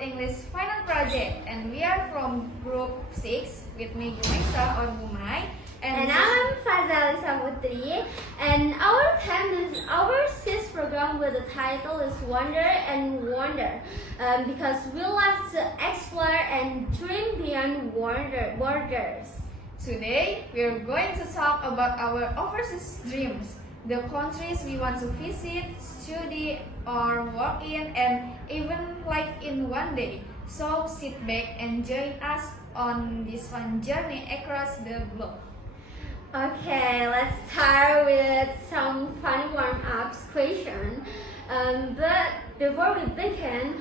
English final project, and we are from group 6 with me Gumaisa or Gumai. And I'm Fazal Samutri, and our SIS program with the title is Wonder and Wonder, because we love to explore and dream beyond borders. Today we are going to talk about our overseas dreams, the countries we want to visit, study or work in, and even live in one day. So sit back and join us on this fun journey across the globe. Okay, let's start with some fun warm-up question. But before we begin,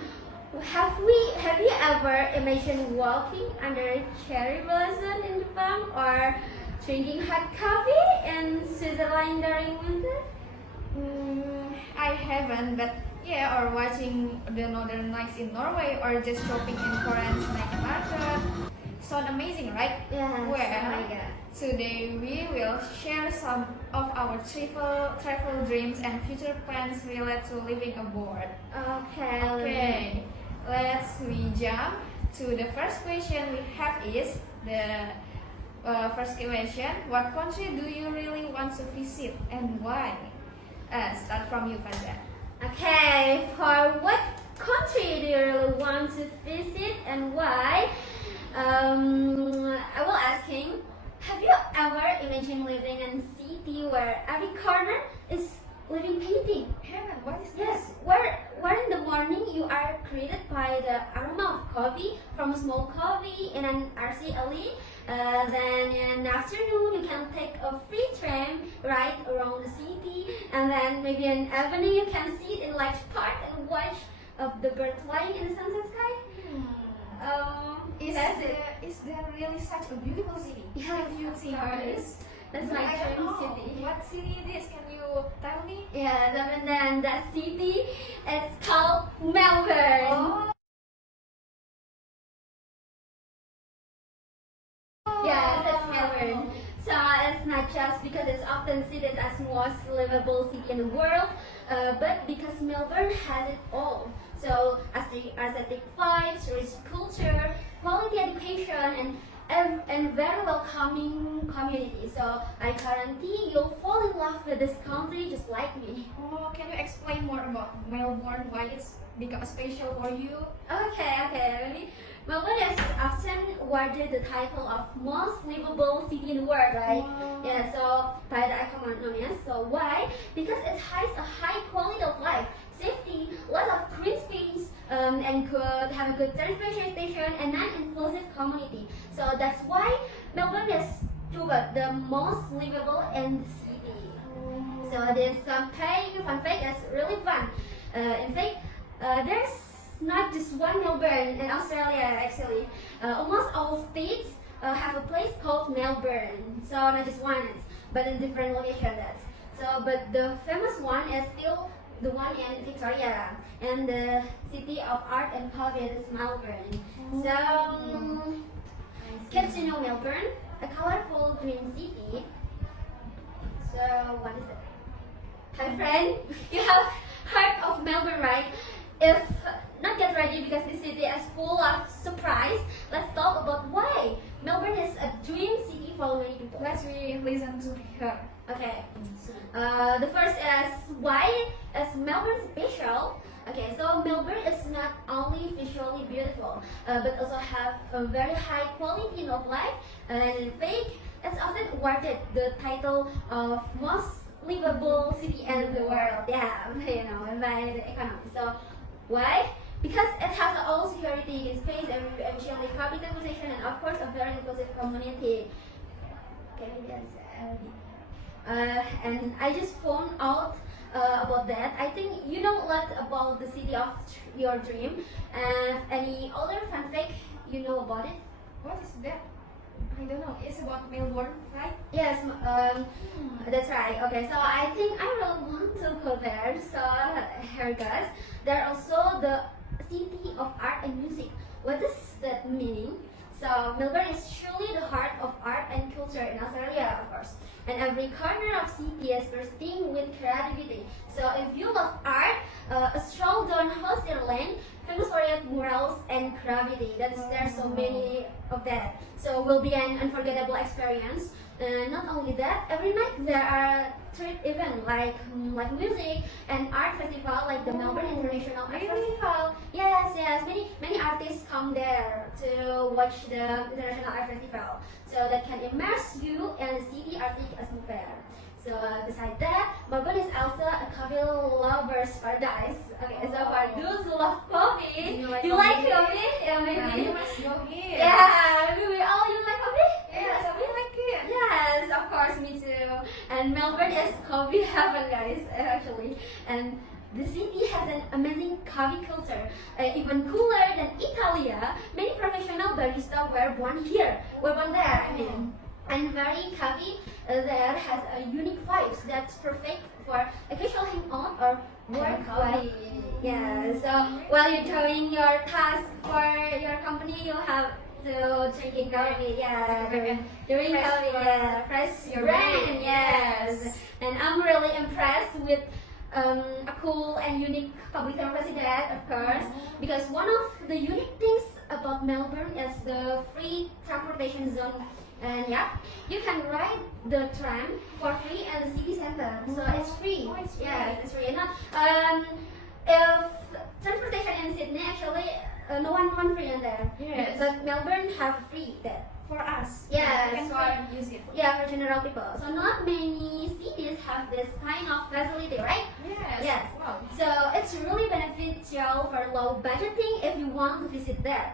have you ever imagined walking under cherry blossom in Japan or drinking hot coffee in Switzerland during winter? I haven't, but yeah, or watching the Northern Lights in Norway, or just shopping in Korean snack market. Sound amazing, right? Yes. Well, Oh my God. today we will share some of our travel dreams and future plans related to living abroad. Okay. Let's we jump to the first question we have is the first question. What country do you really want to visit and why? Start from you, Fazal. Okay, for what country do you really want to visit and why? I will asking, have you ever imagined living in a city where every corner is living painting? Heaven, what is Yes, where in the morning you are greeted by the aroma of coffee from a small coffee in an RC alley. Then in the afternoon you can take a free tram ride around the city, and then maybe in the evening you can sit in large park and watch the birds flying in the sunset sky. Is there really such a beautiful city? Yes, Can you see how it is? That's But my I don't dream know. city. What city it is? Can you tell me? Yeah, and then that city is called Melbourne. Oh. Yeah, that's Melbourne. So it's not just because it's often cited as most livable city in the world, but because Melbourne has it all. So aesthetic vibes, rich culture, quality education, and very welcoming community. So I guarantee you'll fall in love with this country just like me. Oh, can you explain more about Melbourne? Why it's become special for you? Okay. Melbourne is often awarded the title of most livable city in the world, right? Wow. Yeah, so by the economists. So why? Because it has a high quality of life, safety, lots of green space, and could have a good transportation station and non-inclusive community. So that's why Melbourne is proven the most livable in the city. So this fun fact is really fun. In fact, there's not just one Melbourne in Australia actually. Almost all states have a place called Melbourne. So not just one, but in different locations. So, but the famous one is still the one in Victoria, and the city of art and culture is Melbourne. So, get to know Melbourne, a colorful dream city. So, what is it? Hi friend, you have heard of Melbourne, right? If not, get ready because this city is full of surprise. Let's talk about why Melbourne is a dream city for many people. Let's we listen to her. Okay. The first is why is Melbourne special? Okay, so Melbourne is not only visually beautiful, but also have a very high quality of life. And in fact, it's often awarded the title of most livable city in the world. Yeah, by the economy. So why? Because it has all security, space, and efficiently public transportation, and of course a very inclusive community. Okay, that's and I just found out about that. I think you know a lot about the city of your dream. And any other fun fact you know about it? What is that? I don't know. It's about Melbourne, right? Yes, that's right. Okay, so I think I really want to go there. So here goes. There also the city of art and music. What does that mean? So Melbourne is truly the heart of art and culture in Australia, of course. And every corner of city is bursting with creativity. So if you love art, a stroll down Holston Lane, famous for its murals and graffiti. There's so many of that. So will be an unforgettable experience. Not only that, every night there are street events like music and art festival like the Melbourne International Art Festival. Yes, many artists come there to watch the International Art Festival. So that can immerse you in the city artistic atmosphere. So besides that, Melbourne is also a coffee lover's paradise. Okay, so for those who love coffee, you like coffee? Yeah, maybe. You must go here. Yeah, maybe we all you like coffee? Yes, we like it. Yes, of course, me too. And Melbourne is coffee heaven, guys, actually. And the city has an amazing coffee culture, even cooler than Italia. Many professional baristas were born here, were born there, I mean. And very coffee there has a unique vibes that's perfect for occasional hangout or work coffee. Yeah, so while you're doing your task for your company, you have to drinking coffee. Yeah, doing Fresh coffee. for- Yeah, fresh your brain. brain. Yes, and I'm really impressed with a cool and unique public resident, of course, because one of the unique things about Melbourne is the free transportation zone. And yeah, you can ride the tram for free at the city center, so it's free. Oh, it's free. Yes, it's free. Not if transportation in Sydney actually no one free in there. Yes. But Melbourne have free there. For us. Yes, We can for- use it. Yeah, for general people. So not many cities have this kind of facility, right? Yes. Yes. Wow. So it's really beneficial for low budgeting if you want to visit there.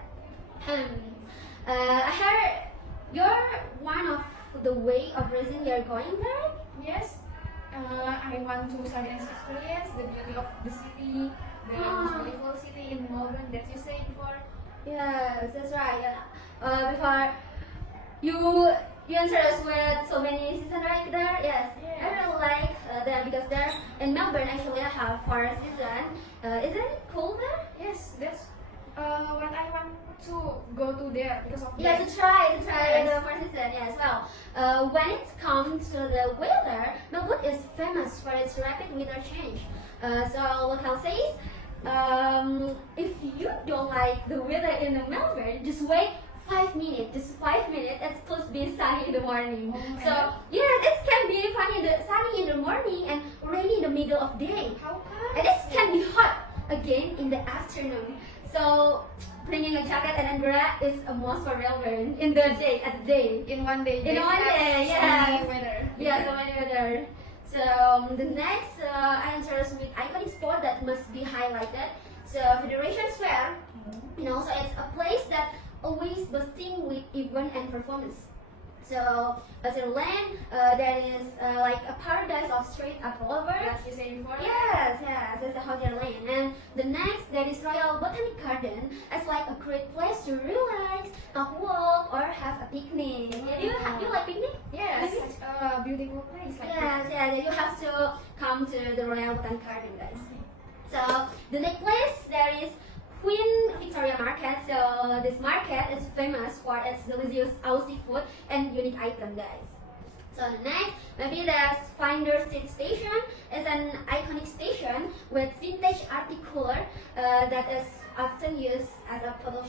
I heard you're one of the way of reason you're going there. Yes. I want to experience the beauty of the city, the most beautiful city in Melbourne that you said before. Yes, that's right. Before you answer us with so many seasons right there. Yes, I really like them because there in Melbourne actually I have 4 seasons. Isn't it cool there? Yes, that's what I want to go to there because of Yeah, that. to try Yes. the 4 seasons. Yes, well, when it comes to the weather, Melbourne is famous for its rapid weather change. So local says, if you don't like the weather in the Melbourne, just wait 5 minutes. Just 5 minutes. It's supposed to be sunny in the morning. Oh, So yeah, it can be sunny in the morning and rainy in the middle of day. How come? And it can be hot again in the afternoon. So bringing a jacket and umbrella is a must for Melbourne in the day at the day. In one day. In they one have day, so yes. many weather. Yeah, so many weather. So the next answers with iconic spot that must be highlighted. So Federation Square, you know, so it's a place that always bursting with event and performance. So as a land, there is like a paradise of street art all over. As you said before. Yes, it's a hotel lane. And the next, there is Royal Botanic Garden. It's like a great place to relax, walk, or have a picnic. You like picnic? Yes, Maybe? such a beautiful place like Yes, yeah, you have to come to the Royal Botanic Garden, guys. So the next place, there is Queen Victoria Market. So this market is famous for its delicious Aussie food and unique items, guys. So the next, maybe there's Finder Street Station. It's an iconic station with vintage articular that is often used as a photo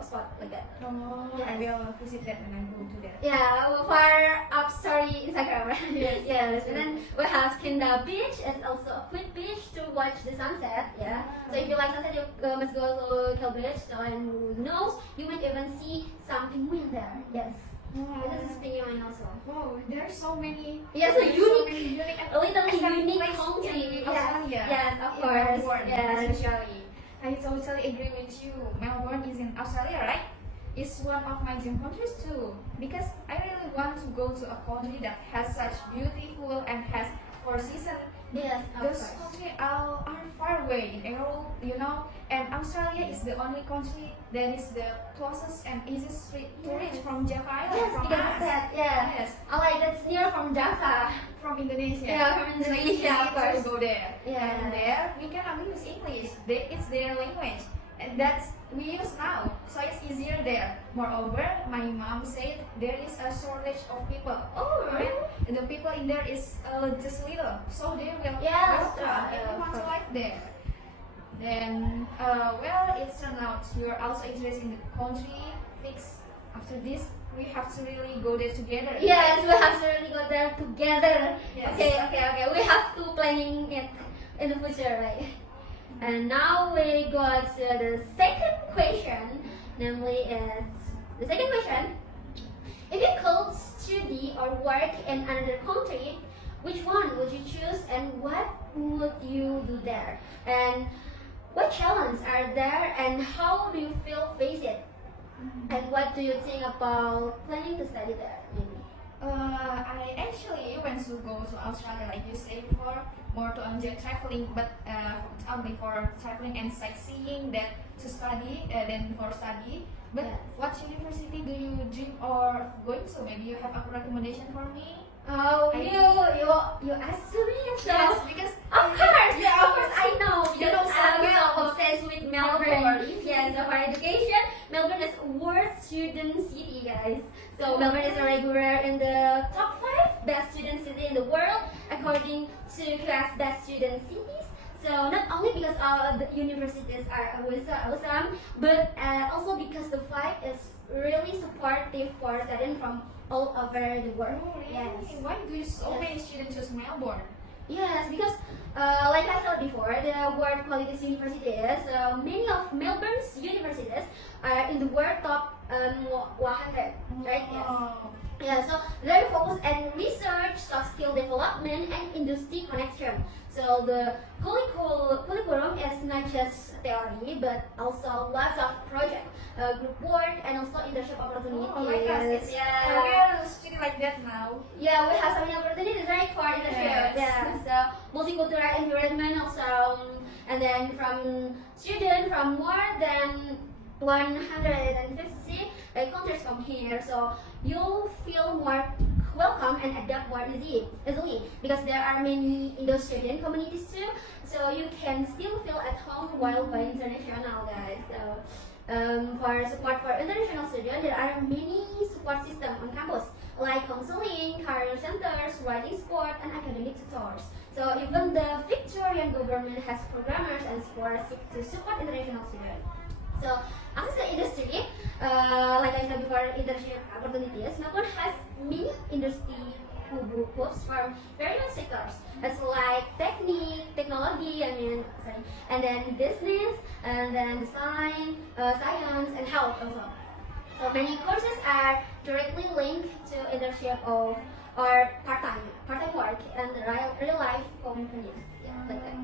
spot like that. Oh, I will visit that when I go to there. Yeah, for up story Instagram. Yes. Yes. And then we have Kinda Beach. It's also a quick beach to watch the sunset. Yeah. So if you like sunset, you must go to Kill Beach. So and who knows, you might even see some penguin there. Yes. This is penguin also. Wow, there are so many. Yes, so so unique. many unique and A little exciting unique place country. in Yes. Australia. Yes, of In course. Melbourne, Yes. especially. I totally agree with you. Melbourne is in Australia, right? It's one of my dream countries too. Because I really want to go to a country that has such beautiful and has 4 seasons. Yes, of Those course. countries are far away in Europe, you know, and Australia is the only country that is the closest and easiest to reach from Java Island. Yes, from because us. of that. Yeah. Yes, I like that's near from Java. from Indonesia. Yeah, from So it's Indonesia, easy of course. to go there. Yeah. And there we cannot use English. It's their language, and that's we use now. So it's easier there. Moreover, my mom said there is a shortage of people. Oh, really? And the people in there is just little, so they will Yes, welcome yeah, if you of want to course. live there. Then, well, it turned out you're also interested in the country. Fix after this, we have to really go there together. Yes, we have to really go there together. Yes. Okay. We have to planning it in the future, right? And now we go to the second question, namely is the second question. If you could study or work in another country, which one would you choose and what would you do there? And what challenges are there and how do you feel face it? And what do you think about planning to study there? Maybe. I actually went to go to Australia, like you said before, more to enjoy traveling, but only for traveling and sightseeing that to study than for study. But Yes. what university do you dream of going to? Maybe you have a recommendation for me? Oh, I- you asked me so. Yes, because Of course, Yeah. of course, I know. You know Because so I'm well. so obsessed with Melbourne. Yes, so for education, Melbourne is world student city, guys. So Melbourne is a regular in the top 5 best student city in the world according to class best student cities. So not only because the universities are always so awesome, but also because the vibe is really supportive for students from all over the world. Oh, really? Yes. Why do you so Yes. many students choose Melbourne? Yes, because like I told before, the world qualities universities, many of Melbourne's universities are in the world top 100, right? Yes. Oh. Yeah, so they're focused on research, soft skill development, and industry connection. So the curriculum is not just theory, but also lots of project, group work, and also internship opportunities. Oh my gosh, it's Yeah. we're studying like that now. Yeah, we have so many opportunities, right, for internship. Yes. Yeah, so multicultural environment also, and then from students from more than 150 countries come here, so you feel more welcome and adapt more easily because there are many Indo-student communities too, so you can still feel at home while going international, guys. So for support for international students, there are many support systems on campus like counseling, career centers, writing sport, and academic tutors. So even the Victorian government has programmers and sports to support international students. So access to industry, like I said before, internship opportunities. Melbourne has many industry groups from various sectors. It's like technology, and then business, and then design, science, and health also. So many courses are directly linked to internship or part-time work and real life companies. Yeah, like that.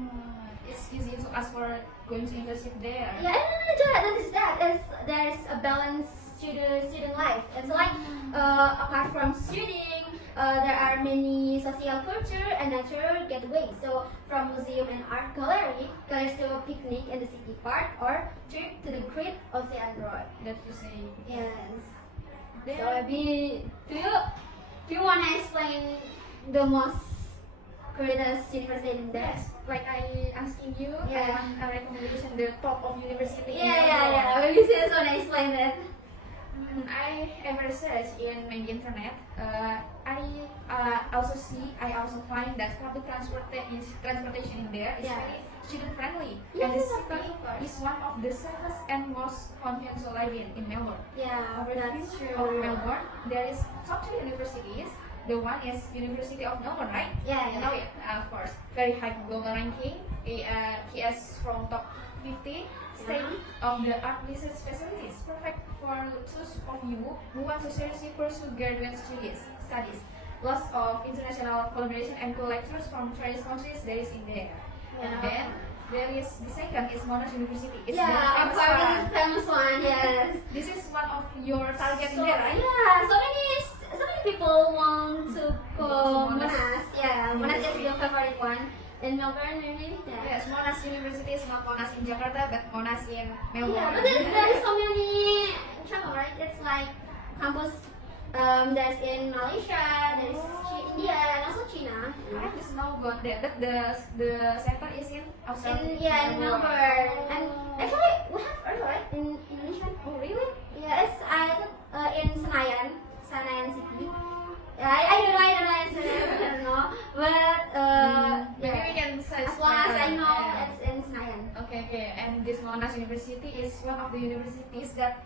It's easy to ask for going to internship there. Yeah, and not just that. There's a balanced student life. It's like apart from studying, there are many social culture and nature getaways. So from museum and art gallery, there's to a picnic in the city park or trip to the Great Ocean Road. That you say. Yes. Then, So maybe do you wanna explain the most greatest university in there? yes, like I asking you, Yeah. I want a recommendation the top of university. in Yeah. Melbourne. Maybe you just wanna explain that. I ever search in maybe internet. I also find that public transportation in there is Yeah. very student friendly, Yes, and the of course, city of course. is one of the safest and most convenient to live in Melbourne. Yeah, that's Overview true. of Melbourne, there is top 3 universities. The one is University of Melbourne, right? Yeah, You know it, of course. Very high global ranking. KS from top 50. State of the art research facilities, perfect for those of you who want to seriously pursue graduate studies. Lots of international collaboration and cool lectures from various countries there is in there. And Yeah. then there is the second is Monash University. It's the Yeah, of famous course, one. it's a famous one. Yes. This is one of your target in So, there, right? yeah, so many people want to go Monash. Monash. Yeah, Monash is your favorite one. In Melbourne, maybe. Yeah. Yes, Monash University is not Monash in Jakarta, but Monash in Melbourne. Yeah, but there's so many chapel, right? It's like campus. There's in Malaysia, there's India, and also China. I just know about that, but the center is in outside. In Melbourne, and actually we have also right in Indonesia. Oh really? Yeah, it's in Senayan City. I don't know, I don't know, but Maybe we yeah. can search. As long as I later. know, Yeah. it's in Senayan. Okay. Monash University is one of the universities that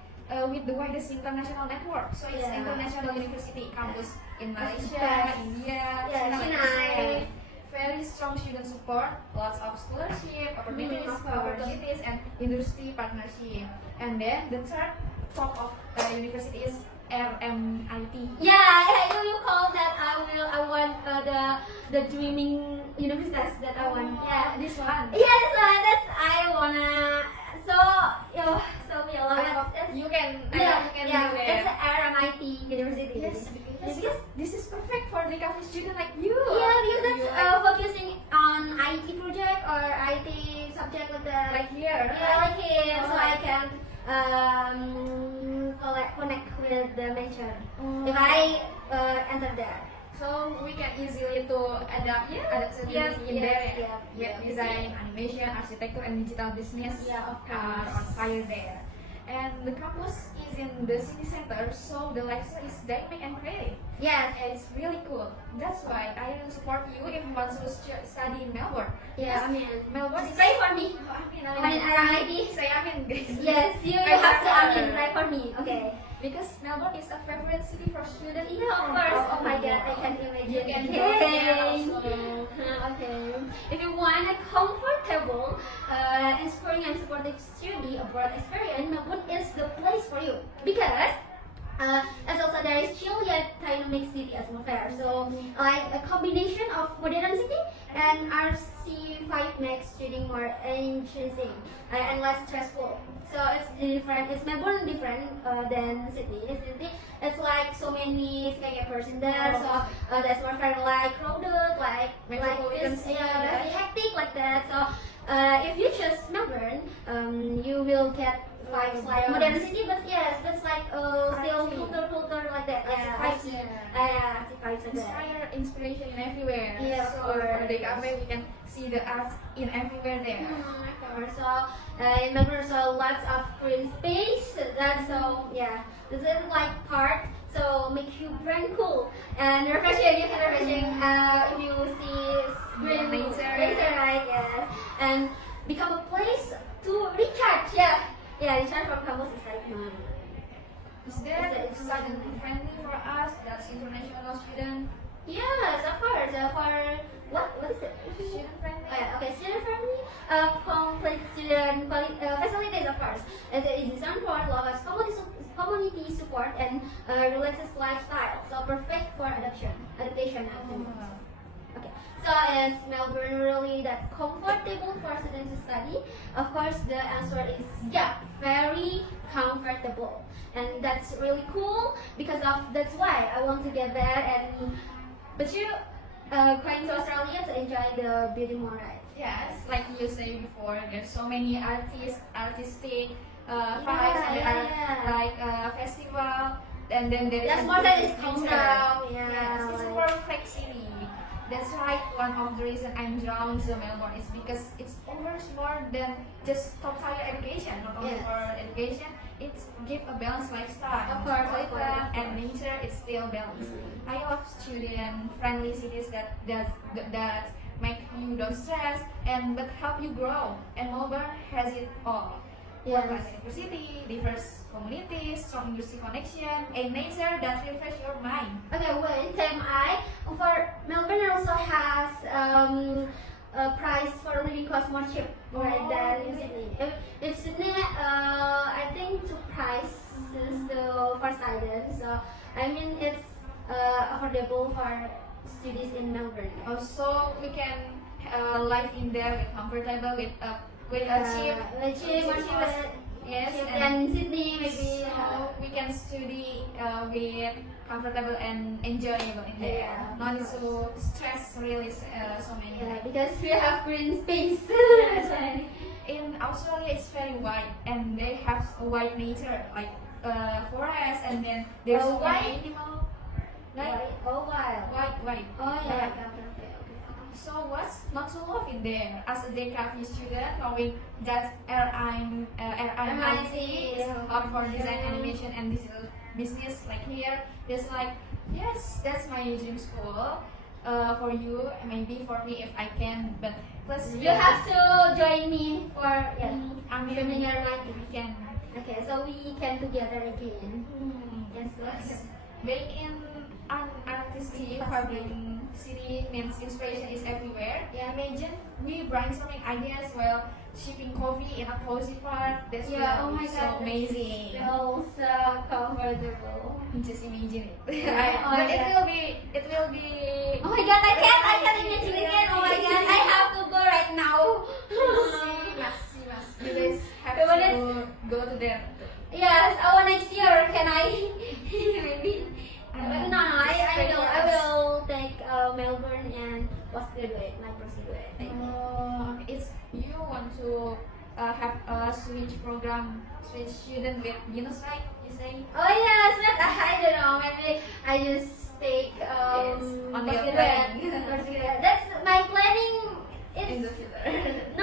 with the widest international network. So it's Yeah. international university campus in Malaysia, Best. India, Yeah, China, China, USA. yeah. Very strong student support, lots of scholarship, opportunities, of course. opportunities, and industry partnership. And then the third top of university is RMIT. Yeah, you call that I want the dreaming universities that I want. Yeah. This one. Yeah, that's I wanna. So yeah, I hope that's you can. I yeah, hope you can yeah, do it. it's RMIT University. Yes, because this is perfect for the coffee student like you. Yeah, because You it's focusing on IT project or IT subject with the like here. yeah, like here, so Oh. I can connect with the nature. Mm. If I enter there. So we can easily to adapt adaptability in there. yeah, Web design, animation, architecture, and digital business Yeah, of are course. on fire there. And the campus is in the city center, so the lifestyle is dynamic and creative. Yes. And it's really cool. That's why I will support you if you want to study in Melbourne. Yeah, I mean, Melbourne is pray for me. I mean, RMIT. Saya amin guys. Yes, you Pray have to for her. pray for me. Okay. Because Melbourne is a favorite city for students. Yeah, of from course. all Oh my over the god, I world. can imagine. You can go there also. Okay. If you want a comfortable, inspiring and supportive study abroad experience, Melbourne is the place for you because. As also there is chill yet dynamic city atmosphere. So like a combination of modern city and RC vibe makes studying more interesting and less stressful. So it's different. It's Melbourne different than Sydney. In Sydney, it's like so many skate person there. So that's more very like crowded, like Metropolitan this, city, yeah, right? very hectic like that. So if you choose Melbourne, you will get vibes like Yeah. modern city, but yes, that's like still Artsy. culture like that. Yeah, Artsy artsy. vibes, Artsy vibes like that. Inspiration in everywhere. Yeah, of so course. for the cafe we can see the art in everywhere there. Of course. So in Melbourne, so lots of green space. That's so yeah. This is like part. So make you brain cool and refreshing. You can refreshing if you see green Nature. right? Yes, and become a place to recharge. Yeah, recharge from campus is like. Is there It's a- student friendly for us? That's international student. Yes, of course. For what is it? Student friendly. Okay, student friendly, complete student facilities, of course. It is designed for lovers, community support, and relaxed lifestyle. So perfect for adaptation. Okay, so is Melbourne really that comfortable for students to study? Of course, the answer is yeah, very comfortable, and that's really cool because of that's why I want to get there. And but you going to Australia to enjoy the beauty more, right? Yes, like you say before, there's so many artistic vibes, and there yeah. are like festival, and then there is That's a more than good it's calm nature. down, yeah, Yes, it's a like- perfect city. That's why one of the reason I'm drawn to Melbourne is because it's offers more than just top tier education. Not only Yes. for education, it's give a balanced lifestyle. Of course, of course, Curriculum of and course. nature is still balanced. I love student friendly cities that make you don't stress and but help you grow. And Melbourne has it all. Yes. World-class university, diverse communities, strong industry connection, and nature that refresh your mind. Okay, wait, time for Melbourne also has a price for living cost more cheap right Oh, than in really? Sydney. If Sydney, I think the price is still for students. So I mean it's affordable for studies in Melbourne. Also, we can live in there with comfortable with a cheap, More cheap, cost. Yes, cheap and than Sydney maybe. so we can study with comfortable and enjoyable in there. Yeah. Not so stress really so many. Yeah, because we have green space. Yes, and in Australia it's very wide and they have a wide nature like forest and then there's Oh, so wide? many animal like Oh wow. wide. Oh yeah. Yeah. So what's not to love in there? As a DKV student, knowing that RMIT is hub for design, animation, and digital business, like here, it's like, yes, that's my dream school. for you, maybe for me if I can, but plus You have to join me for I'm filming your mic. we can. Okay, so we can together again. Yes, Yes. yes. Being in an artistic urban city means inspiration is everywhere. Yeah. Imagine we brainstorming ideas while sipping coffee in a cozy park. That's Yeah, oh will my be so god, amazing. So comfortable. Just imagine it. Yeah, oh but my it God. will be. Oh my god, I can't imagine again. Oh my god, I have to go right now. Must. You guys have But to go to there. Yes, next year can I maybe? No, I will take Melbourne and postgraduate, my postgraduate. It's you want to have a switch program, switch student with Yunus, right? You say? Oh yes, but I don't know. Maybe I just take on your postgraduate. plan. Postgraduate. That's my planning. In the It's future. no,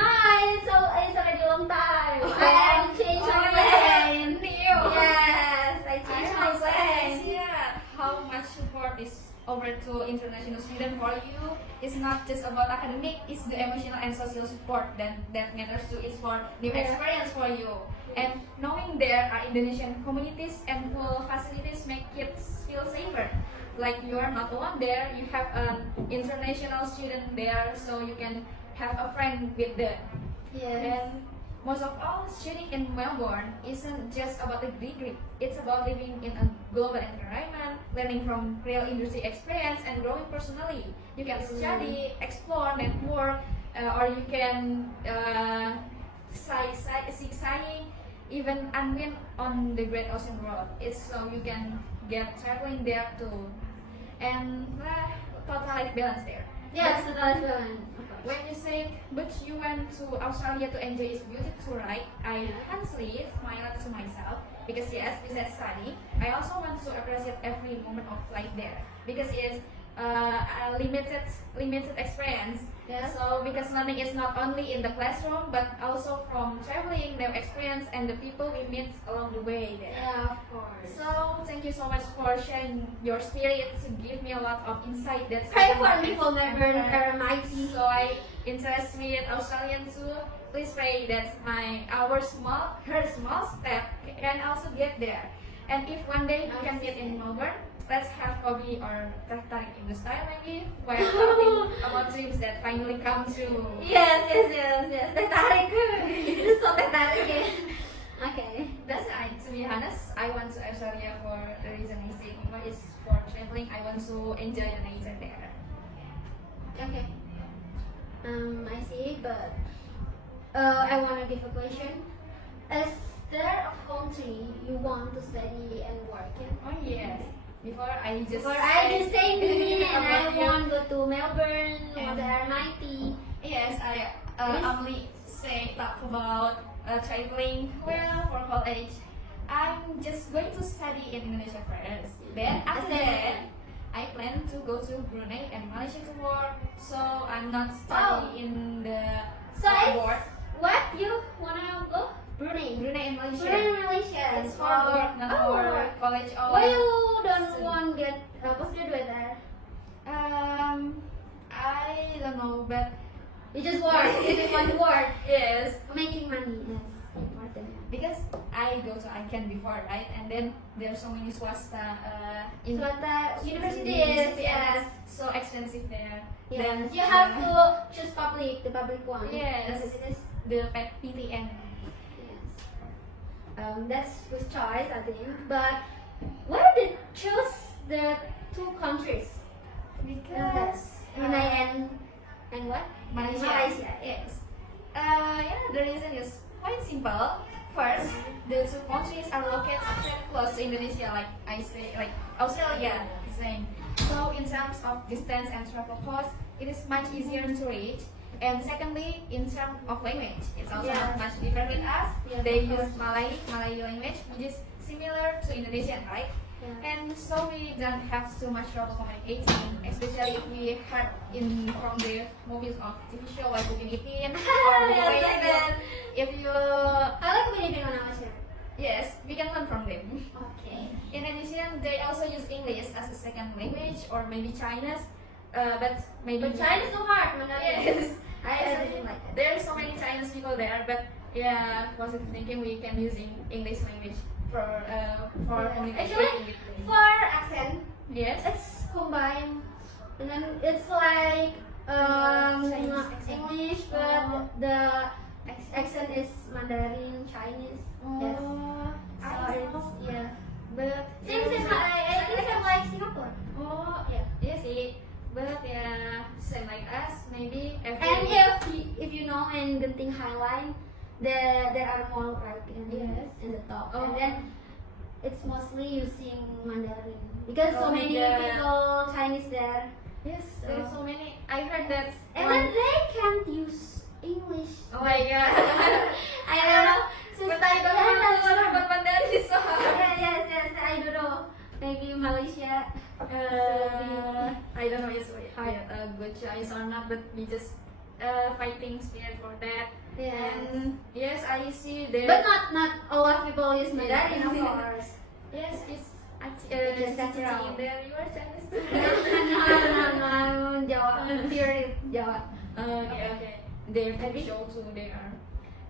it's already long time. I changed my plan. New. Yes, I changed my I'm so plan. yeah. How much support is over to international student for you? It's not just about academic, it's the emotional and social support that matters too. It's for new Yeah. experience for you. And knowing there are Indonesian communities and full facilities make kids feel safer. Like you are not alone there, you have an international student there, so you can have a friend with them. Yes. And most of all, studying in Melbourne isn't just about the degree. It's about living in a global environment, learning from real industry experience, and growing personally. You can study, explore, network, or you can seek signing, even unwind on the Great Ocean Road. It's so you can get traveling there too, and total life balance there. Yes, that's one. When you say, but you went to Australia to enjoy its beauty too, right? I honestly smiled to myself because yes, besides study, I also want to appreciate every moment of life there because it's a limited experience. Yeah. So because learning is not only in the classroom but also from traveling, new experience, and the people we meet along the way there. Yeah, of course. So thank you so much for sharing your spirit to give me a lot of insight. That's Pray for me for Melbourne Almighty. so I interest with Australian too. Please pray that her small step can also get there. And if one day we can meet in Melbourne, let's have coffee or tarik in the style maybe while talking about dreams that finally come true. Yes. Tertarik. So tertarik. Okay. That's right. To be honest, I went to Australia for the reason I said before is for traveling. I want to enjoy the nature there. Okay. I see, but I want to give a question. Is there a country you want to study and work in? Oh yes. Before I just Or I just say me and I about you. want to go to Melbourne or And- the Almighty. Yes, I Yes. only talk about traveling. Well, for college, I'm just going to study in Indonesia first. Then after Same. that, I plan to go to Brunei and Malaysia to work. So I'm not studying in the So board. what you wanna go? Brunei. Brunei and Malaysia. Brunei, Malaysia. It's for work, not for work. college or. Why you don't study. want get postgraduate there? I don't know, but You just work. You just want to work. yes. Making money. That's important. Because I go to ICANN before, right? And then there's so many swasta in Swasta universities, yes. so expensive there. Yes. Then You have to choose the public one. Yes. Universities. the PTN. Yes. That's good choice, I think. But why did choose the two countries? Because Brunei and what? Malaysia. Malaysia. Yes. Yeah, the reason is quite simple. First, the two countries are located very close to Indonesia, like I say, like Australia is saying. So in terms of distance and travel cost, it is much easier to reach. And secondly, in terms of language, it's also Yes. not much different with us. Yes, They of use course. Malay language, which is similar to Indonesian, right? Yeah. And so we don't have too much trouble communicating, especially if we heard from the movies of TV show like Upin Ipin or the Yes, way like that. if you I like Filipino when I was here. yes, we can learn from them. Okay. In addition, they also use English as a second language or maybe Chinese. but maybe But Chinese so hard, Mandarin. Yes. I didn't like it. There are so many Chinese people there, but yeah, positive thinking we can using English language for Yes. communication. Actually, for accent, Yes. it's combined, and then it's like Chinese accent. English, but the accent is Mandarin Chinese. Yes. So I it's know. yeah. But Same I think same like Singapore. Oh, Yeah. yes, sih. But yeah, same like us, maybe every. And if you know in Genting High Line, there are more like in the top, Oh. and then it's mostly using Mandarin because so Oh my many God. people Chinese there, Yes, there's so many. I heard that. and then they can't use English. Oh my god. I don't know. But I don't want to learn about Mandarin so hard. Yes, I don't know. Maybe Malaysia. I don't know if we hired a good choice or not, but we just fighting spirit for that. Yes. And yes, I see there. But not a lot of people use Mandarin, of course. Yes, it's Just that's in wrong. there. You are Chinese. No, I'm Jawa. Pure Jawa. Okay. They're pretty show too. They are.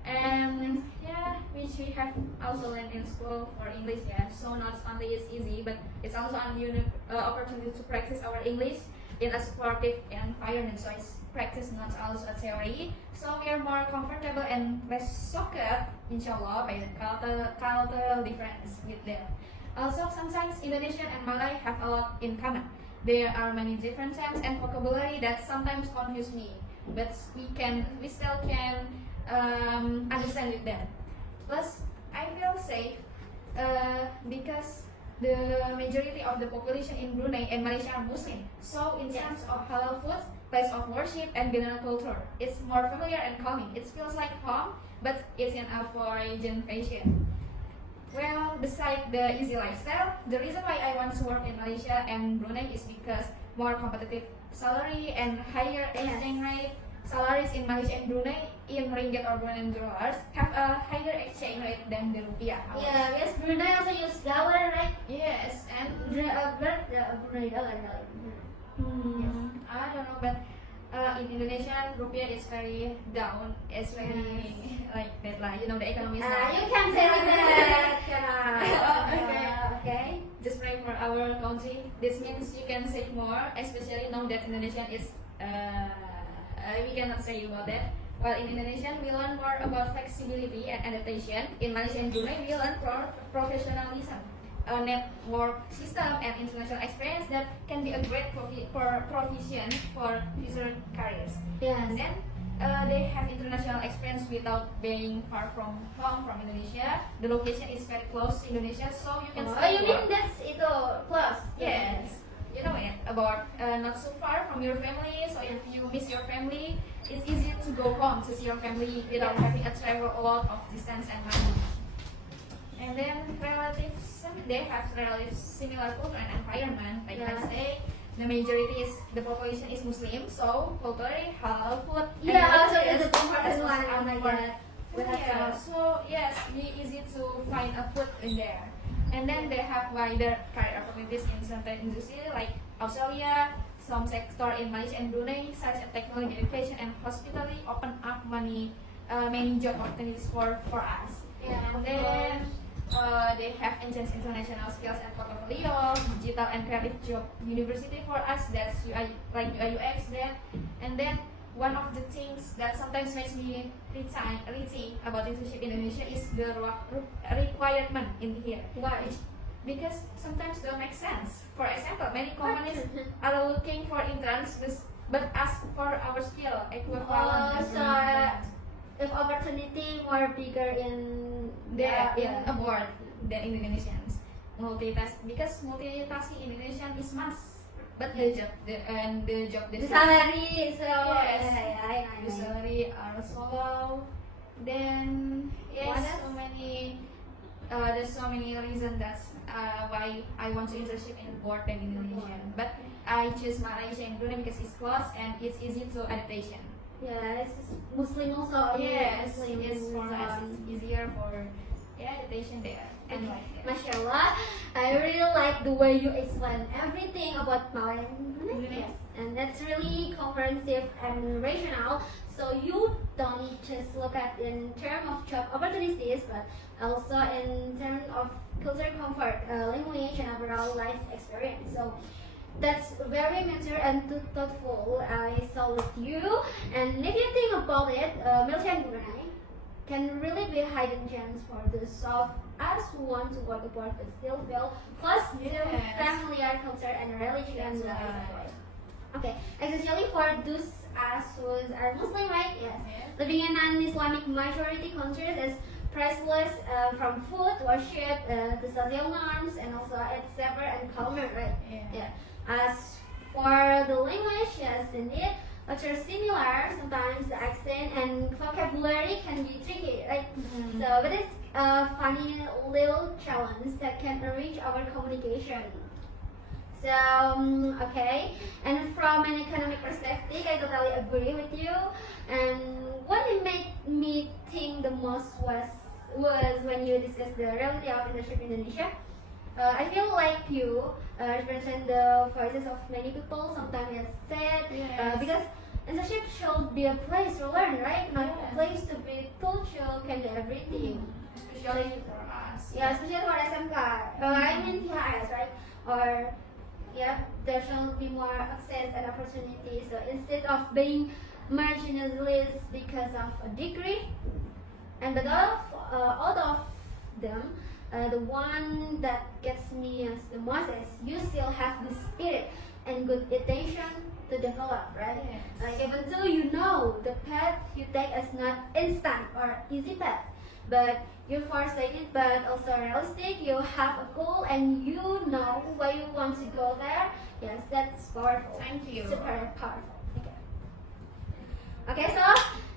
And yeah, which we have also learned in school for English. Yeah, so not only it's easy, but it's also an unique opportunity to practice our English in a supportive environment. So it's practice, not also a theory. So we are more comfortable and less shocked, inshallah, by the cultural difference with them. Also, sometimes Indonesian and Malay have a lot in common. There are many different terms and vocabulary that sometimes confuse me, but we still can understand with them. Plus, I feel safe because the majority of the population in Brunei and Malaysia are Muslim. So, in Yes. terms of halal food, place of worship, and general culture, it's more familiar and calming. It feels like home, but it's in a foreign fashion. Well, besides the easy lifestyle, the reason why I want to work in Malaysia and Brunei is because more competitive salary and higher exchange rate. Salaries in Malaysia and Brunei in ringgit or Bruneian dollars have a higher exchange rate than the rupiah. Yeah, yes, Brunei also use dollar, right? Yes, and Brunei dollar. I don't know, but in Indonesia, rupiah is very down. It's very like that, like the economy is not. You can say like that. Okay. Just pray for our country. This means you can save more, especially now that Indonesian is. We cannot say about that. While in Indonesian, we learn more about flexibility and adaptation. In Malaysia and Brunei, we learn professionalism, a network system, and international experience that can be a great provision for future careers. And then they have international experience without being far from home from Indonesia. The location is very close to Indonesia, so you can. Oh, you mean that's itu plus? Yes. You know it about not so far from your family. So if you miss your family, it's easier to go home to see your family without having to travel a lot of distance and money. And then they have relative similar culture and environment. Like I say, the majority is the population is Muslim, so culturally halal food. Yeah, also is the important one. Oh my god. Yeah, so yes, be easy to find a food in there. And then they have wider career opportunities in certain industry like Australia. Some sector in Malaysia and Brunei, such as technology, education, and hospitality, open up many job opportunities for us. Yeah, And then they have enhanced international skills and portfolio, digital and creative job university for us. That's UI, like UI UX. And then one of the things that sometimes makes me ritzy about internship in Indonesia is the requirement in here. Why? Because sometimes don't make sense. For example, many companies are looking for interns but ask for our skill equivalent. as So interns. if opportunity more bigger in There in abroad than Indonesians. Because multitasking Indonesian is must. But the job the description, salary, so Yes. I the salary are so low. Then What yes, else? there's so many reasons that's why I want to internship in abroad than in Indonesia. But I choose Malaysia and Brunei because it's close and it's easy to adaptation. Yeah, it's Muslim also. Yes, Muslim it's for us. one. It's easier for adaptation there. and life. Yeah. Mashallah, I really like the way you explain everything about Malay. Yes, and that's really comprehensive and rational. So you don't just look at in terms of job opportunities, but also in terms of cultural comfort, language, and overall life experience. So that's very mature and thoughtful. I salute you. And if you think about it, Malaysia and Brunei can really be hidden gems for those of us who want to work abroad but still feel close to Yes. familiar culture and religion. That's right. Okay, especially for those us who are Muslim, right? Yes. Yes. Living in non-Islamic majority countries is priceless, from food, worship, to social norms, and also it's safer and calmer, right? Yeah. Yeah. As for the language, yes, indeed, which are similar. Sometimes the accent and vocabulary can be tricky, right? Mhm. So, but it's a funny little challenge that can enrich our communication. So, okay, and from an economic perspective, I totally agree with you. And what it made me think the most was when you discussed the reality of internship in Indonesia. I feel like you represent the voices of many people. Sometimes it's sad, Yes. because internship should be a place to learn, right? Not a Yeah. place to be told you can do everything. Especially for us. Yeah, especially for SMK. I mean THS, right? Or yeah, there should be more access and opportunities. So instead of being marginalized because of a degree, and but out of them, the one that gets me as the most is you still have the spirit and good intention to develop, right? Yes. Like even though you know the path you take is not instant or easy path, but you're forsaken but also realistic. You have a goal and you know where you want to go there. Yes, that's powerful. Thank you. Super powerful. Okay. Okay, so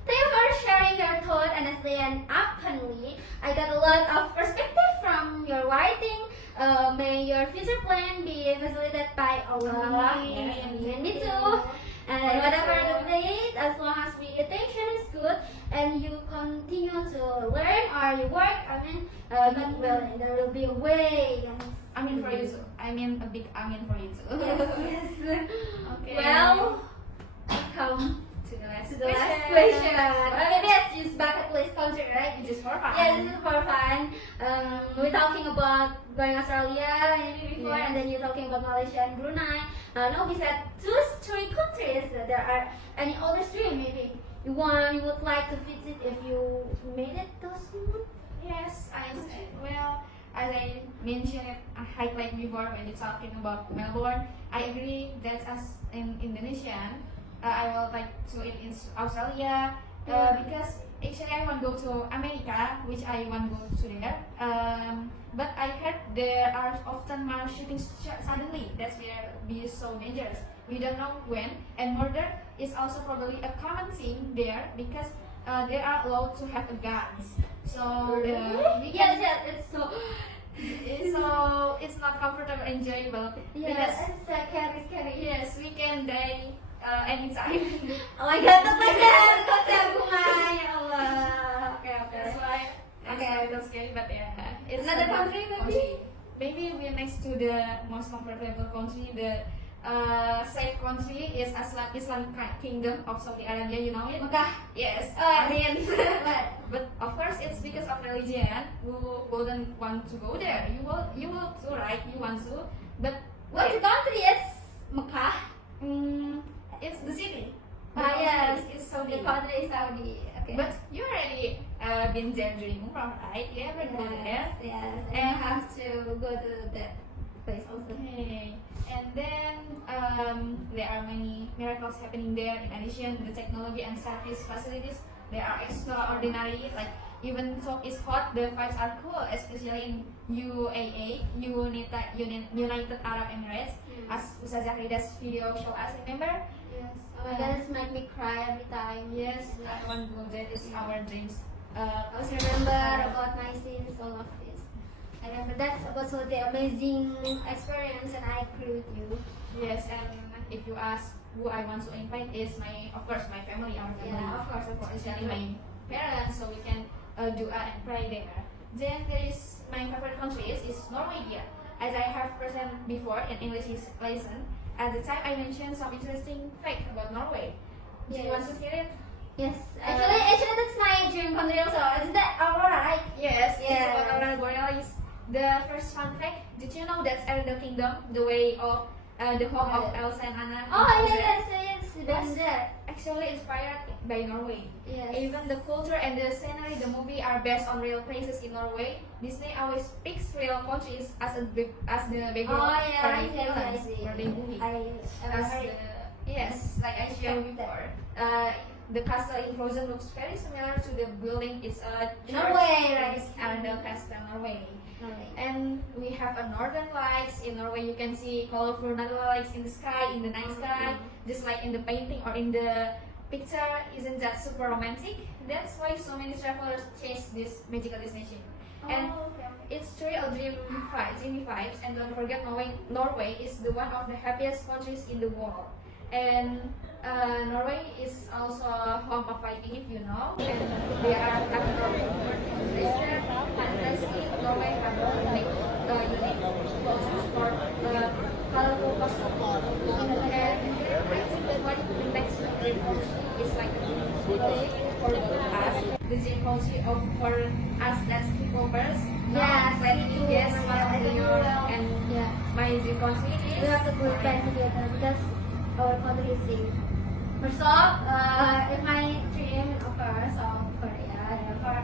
thank you for sharing your thought honestly and openly. I got a lot of perspective from your writing. May your future plan be facilitated by Allah. Amin. Yes, amin. Me too. And whatever the fate, as long as the intention is good and you continue to learn or you work, God willing, there will be a way. I mean for you too. I mean a big amin for you too. Yes, yes. Okay. Well, come to the last to the last question. Maybe it's just bucket list country, right? Just for fun. Yeah, this is for fun. We're talking about going Australia maybe before, Yeah. and then you're talking about Malaysia and Brunei. Now we said those three countries. There are any other three maybe you would like to visit if you made it those months? Yes, well, as I mentioned it, I highlight before when you're talking about Melbourne, I agree that as an Indonesian, I will like to live in Australia because actually I want to go to America, which I want to go to there. But I heard there are often mass shootings suddenly. That's where be so dangerous. We don't know when, and murder is also probably a common thing there because they are allowed to have guns. So we Yes, can, yes, it's so. so it's not comfortable, enjoyable Yeah, because it's scary. yes, we can die anytime. Oh my God, tak benar, kok saya bunga, ya Allah. Okay. That's why it's Okay. a little scary, but yeah, it's Another a good country, maybe? Maybe we're next to the most comfortable country. The safe country is Islamic Kingdom of Saudi Arabia. You know it? Mekah. Yes. Oh, I mean, What? but of course it's because of religion. Who wouldn't want to go there? You will too, right? You want to, but What's the country? It's Mekah. it's the city. The Ah, country yes. is Saudi. The country is Saudi. Okay. But you already been there during Umrah, right? You ever go there? Yes. And And you have to go to that place also. Okay, and then there are many miracles happening there. In addition, the technology and service facilities they are extraordinary. Like even though it's hot, the vibes are cool, especially in UAE, United Arab Emirates. As Ustazah Rida's video show us, remember? Yes. Oh my God, it's make me cry every time. Yes, I want to go there. It's our dreams. I always remember about my sins, all of this. I remember that's absolutely amazing experience, and I agree with you. Yes, and if you ask who I want to invite is of course, my family, our family. Yeah, of course. Especially my parents, so we can dua and pray there. Then there is my favorite country is Norway. As I have presented before in English lesson, at the time I mentioned some interesting fact about Norway. Do you want to hear it? Yes. Actually, that's my dream country also. Is that Aurora, right? Yes, it's Yes. about Aurora Borealis. The first fun fact, did you know that Eldor Kingdom, the way of the home of Elsa and Anna, Oh, was yes. Been there. actually inspired by Norway. Yes. Even the culture and the scenery, the movie are based on real places in Norway. Disney always picks real countries as the background Oh, yeah, for I the see, I films, see. for the movie. I've heard. Yes, like I shared before. The castle in Frozen looks very similar to the building. It's a church. Norway, right? Arendal Castle, Norway. Norway. And we have a northern lights in Norway. You can see colorful northern lights in the sky, in the night sky, just like in the painting or in the picture. Isn't that super romantic? That's why so many travelers chase this magical destination. And okay. it's truly a dreamy vibes. And don't forget, Norway is the one of the happiest countries in the world. And Norway is also home of Viking, if you know. And they are capital of restaurant, fantastic. Norway have unique cultures for colorful costumes. And I think that one of the next dream country is like for us. The dream country of for us that's people first. Yes, Let me guess one of the and Yeah. my dream country is. We have to put back together because our country is safe. First off, in my dream, of course, of Korea, for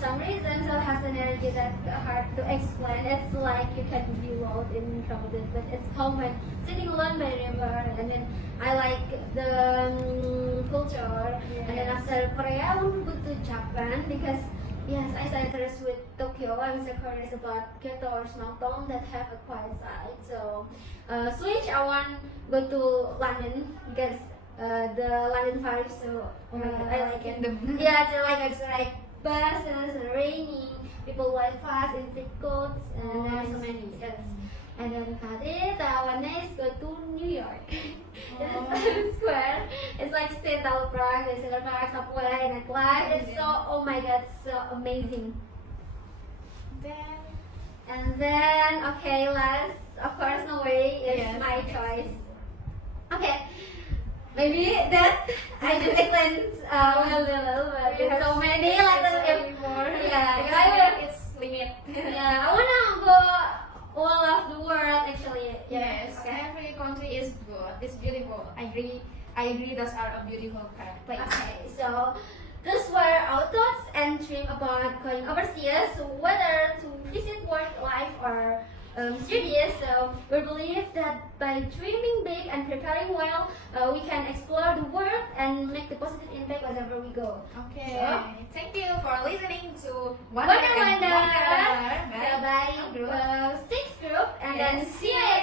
some reason, so has an energy that hard to explain. It's like you can be loud in crowded, but it's calm when sitting alone by the river. And then I like the culture. And then after Korea, I want to go to Japan because yes, I started first with Tokyo. I'm so curious about Kyoto or Smoketown that have a quiet side. So switch, I want go to London because the London vibe. So oh my god, I like it. Yeah, so like it's like buses, raining, people walk fast in thick coats, and there are so many. Yes. And then Khalid, our next go to New York. It's Times Square. It's like Central Park, the Central Park, subway, nightlife. It's so, oh my god, so amazing. Then And then, okay, last, of course, Norway is Yes. my choice. Okay, maybe that I just explained a little, but we there's have so many, like, before. yeah, Because I I will- think it's limit. yeah, I wanna go all of the world actually. Yes, Okay. every country is good. It's beautiful. I agree. Those are a beautiful places. Okay, so those were our thoughts and dream about going overseas, whether to visit work, life, or studies. So we believe that by dreaming big and preparing well, we can explore the world and make the positive impact wherever we go. Okay. So, Thank you for listening to Wonder and Wonder. Wonder So by Group. 6 group, and then Yes. see you